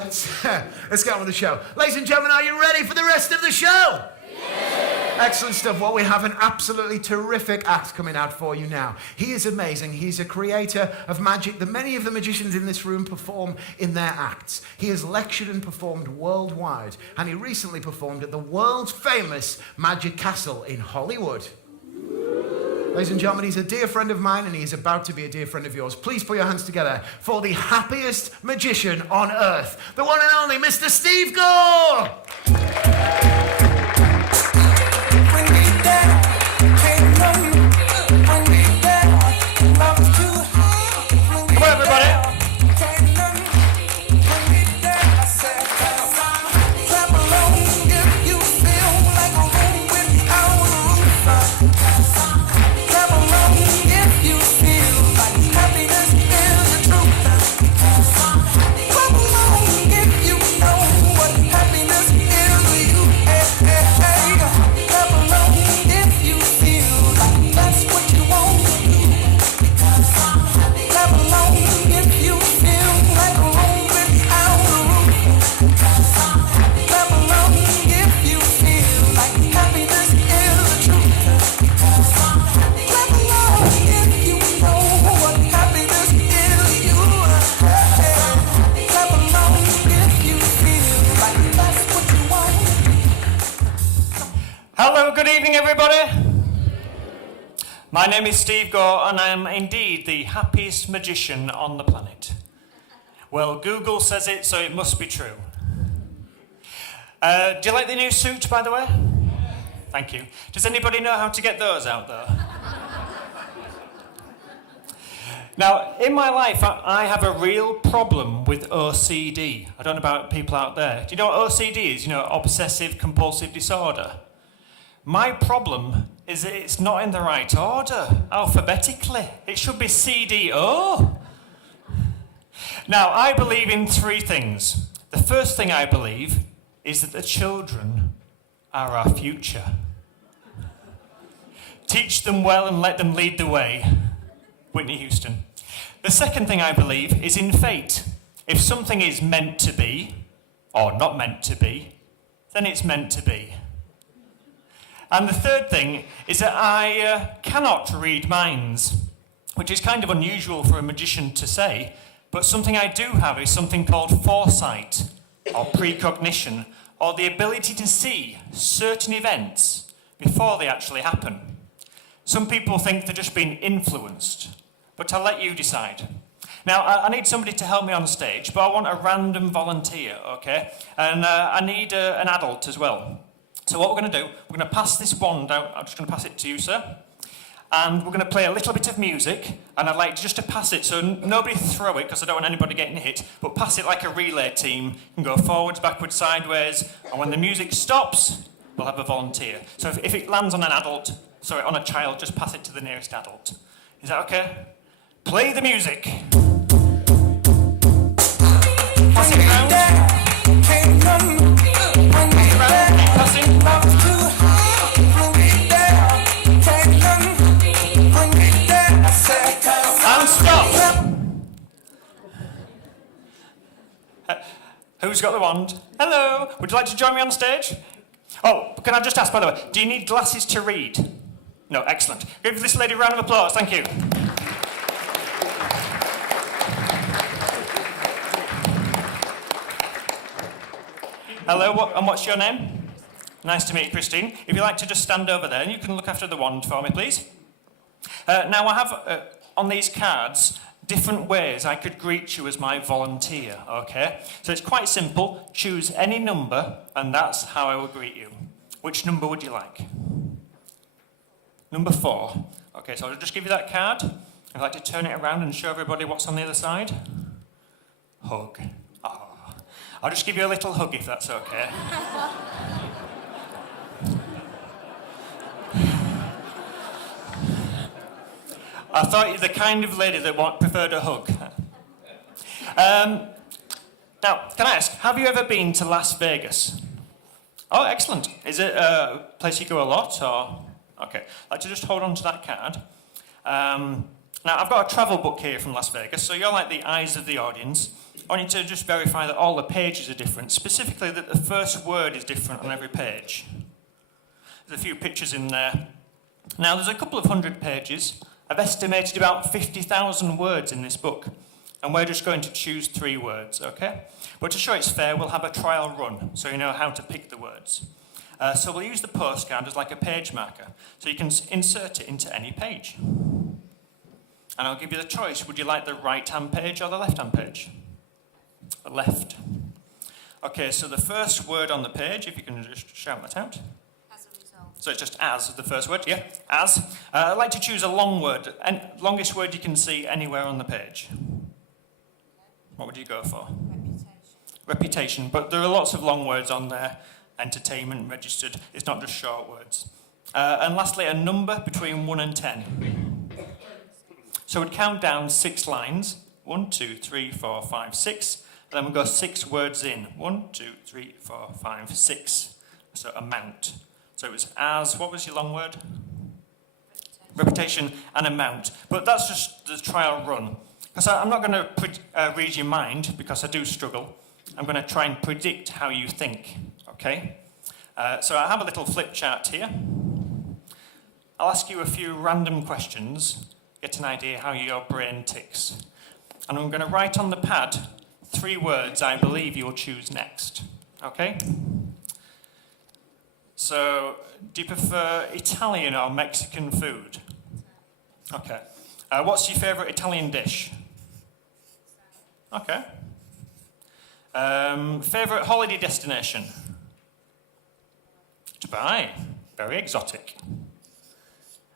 Let's get on with the show. Ladies and gentlemen, are you ready for the rest of the show? Excellent stuff. Well, we have an absolutely terrific act coming out for you now. He is amazing. He's a creator of magic that many of the magicians in this room perform in their acts. He has lectured and performed worldwide, and he recently performed at the world famous Magic Castle in Hollywood. Ladies and gentlemen, he's a dear friend of mine, and he is about to be a dear friend of yours. Please put your hands together for the happiest magician on earth, the one and only Mr. Steve Gore! Come on, everybody. Hello, good evening, everybody. My name is Steve Gore, and I am indeed the happiest magician on the planet. Well, Google says it, so it must be true. Do you like the new suit, by the way? Thank you. Does anybody know how to get those out, though? Now, in my life, I have a real problem with OCD. I don't know about people out there. Do you know what OCD is? You know, obsessive compulsive disorder. My problem is that it's not in the right order, alphabetically. It should be CDO. Now, I believe in three things. The first thing I believe is that the children are our future. Teach them well and let them lead the way. Whitney Houston. The second thing I believe is in fate. If something is meant to be, or not meant to be, then it's meant to be. And the third thing is that I cannot read minds, which is kind of unusual for a magician to say, but something I do have is something called foresight, or precognition, or the ability to see certain events before they actually happen. Some people think they're just being influenced, but I'll let you decide. Now, I need somebody to help me on stage, but I want a random volunteer, okay? And I need an adult as well. So what we're going to do, we're going to pass this wand out. I'm just going to pass it to you, sir. And we're going to play a little bit of music, and I'd like just to pass it, so nobody throw it, because I don't want anybody getting hit, but pass it like a relay team. You can go forwards, backwards, sideways, and when the music stops, we'll have a volunteer. So if it lands on an adult, sorry, on a child, just pass it to the nearest adult. Is that okay? Play the music. Pass it round. And stop. Who's got the wand? Hello. Would you like to join me on stage? Oh, can I just ask, by the way, do you need glasses to read? No, excellent. Give this lady a round of applause. Thank you. Hello, and what's your name? Nice to meet you, Christine. If you'd like to just stand over there, and you can look after the wand for me, please. Now, I have, on these cards, different ways I could greet you as my volunteer, okay? So it's quite simple. Choose any number, and that's how I will greet you. Which number would you like? Number 4. Okay, so I'll just give you that card. I'd like to turn it around and show everybody what's on the other side. Hug. Oh. I'll just give you a little hug if that's okay. I thought you were the kind of lady that preferred a hug. Now, can I ask, have you ever been to Las Vegas? Oh, excellent. Is it a place you go a lot, or? Okay, I'd like to just hold on to that card. Now, I've got a travel book here from Las Vegas, so you're like the eyes of the audience. I want you to just verify that all the pages are different, specifically that the first word is different on every page. There's a few pictures in there. Now, there's a couple of hundred pages. I've estimated about 50,000 words in this book, and we're just going to choose 3 words, okay? But to show it's fair, we'll have a trial run, so you know how to pick the words. So we'll use the postcard as like a page marker, so you can insert it into any page. And I'll give you the choice. Would you like the right-hand page or the left-hand page? The left. Okay, so the first word on the page, if you can just shout that out. As a result. So it's just as, the first word, yeah, as. I'd like to choose a long word, and longest word you can see anywhere on the page. What would you go for? Reputation, but there are lots of long words on there. Entertainment, registered, it's not just short words. And lastly, a number between 1 and 10. So we'd count down 6 lines. 1, 2, 3, 4, 5, 6. And then we'll go 6 words in. 1, 2, 3, 4, 5, 6. So amount. So it was as, what was your long word? Reputation and amount. But that's just the trial run. Because I'm not going to read your mind, because I do struggle. I'm going to try and predict how you think, okay? So I have a little flip chart here. I'll ask you a few random questions, get an idea how your brain ticks. And I'm going to write on the pad 3 words I believe you'll choose next, okay? So, do you prefer Italian or Mexican food? Okay. What's your favourite Italian dish? Okay. Favourite holiday destination? Dubai. Very exotic.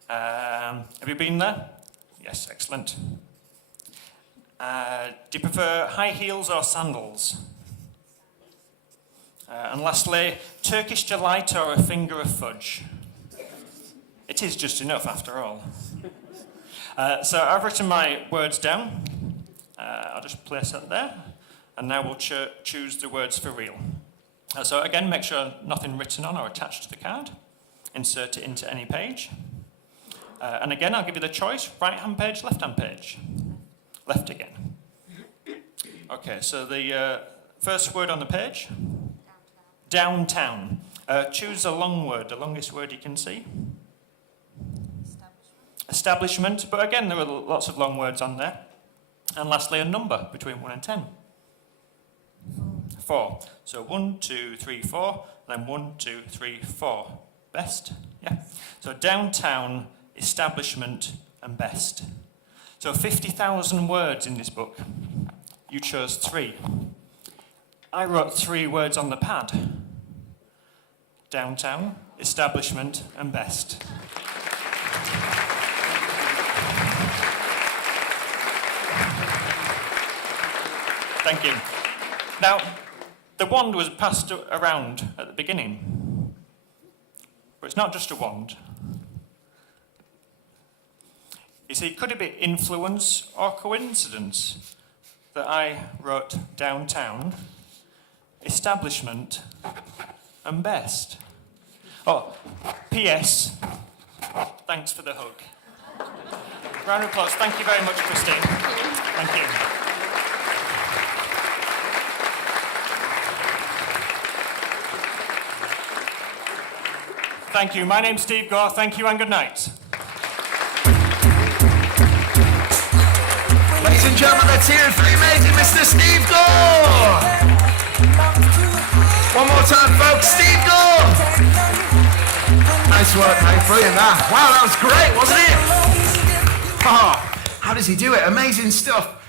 Have you been there? Yes, excellent. Do you prefer high heels or sandals? And lastly, Turkish delight or a finger of fudge? It is just enough after all. So I've written my words down. I'll just place that there. And now we'll choose the words for real. So again, make sure nothing written on or attached to the card. Insert it into any page. And again, I'll give you the choice, right-hand page, left-hand page. Left again. Okay, so the first word on the page. Downtown. Choose a long word, the longest word you can see. Establishment. But again, there are lots of long words on there. And lastly, a number between 1 and 10. 4. So 1, 2, 3, 4, then 1, 2, 3, 4. Best? Yeah. So downtown, establishment, and best. So 50,000 words in this book. You chose 3. I wrote 3 words on the pad. Downtown, establishment, and best. Thank you. Now, the wand was passed around at the beginning. But it's not just a wand. You see, could it be influence or coincidence that I wrote downtown, establishment, and best? Oh, P.S. Thanks for the hug. Round of applause. Thank you very much, Christine. Thank you. Thank you. My name's Steve Gore. Thank you and good night. Ladies and gentlemen, let's hear it for the amazing Mr. Steve Gore. One more time, folks. Steve Gore. Nice work, mate. Brilliant, that. Wow, that was great, wasn't it? Oh, how does he do it? Amazing stuff.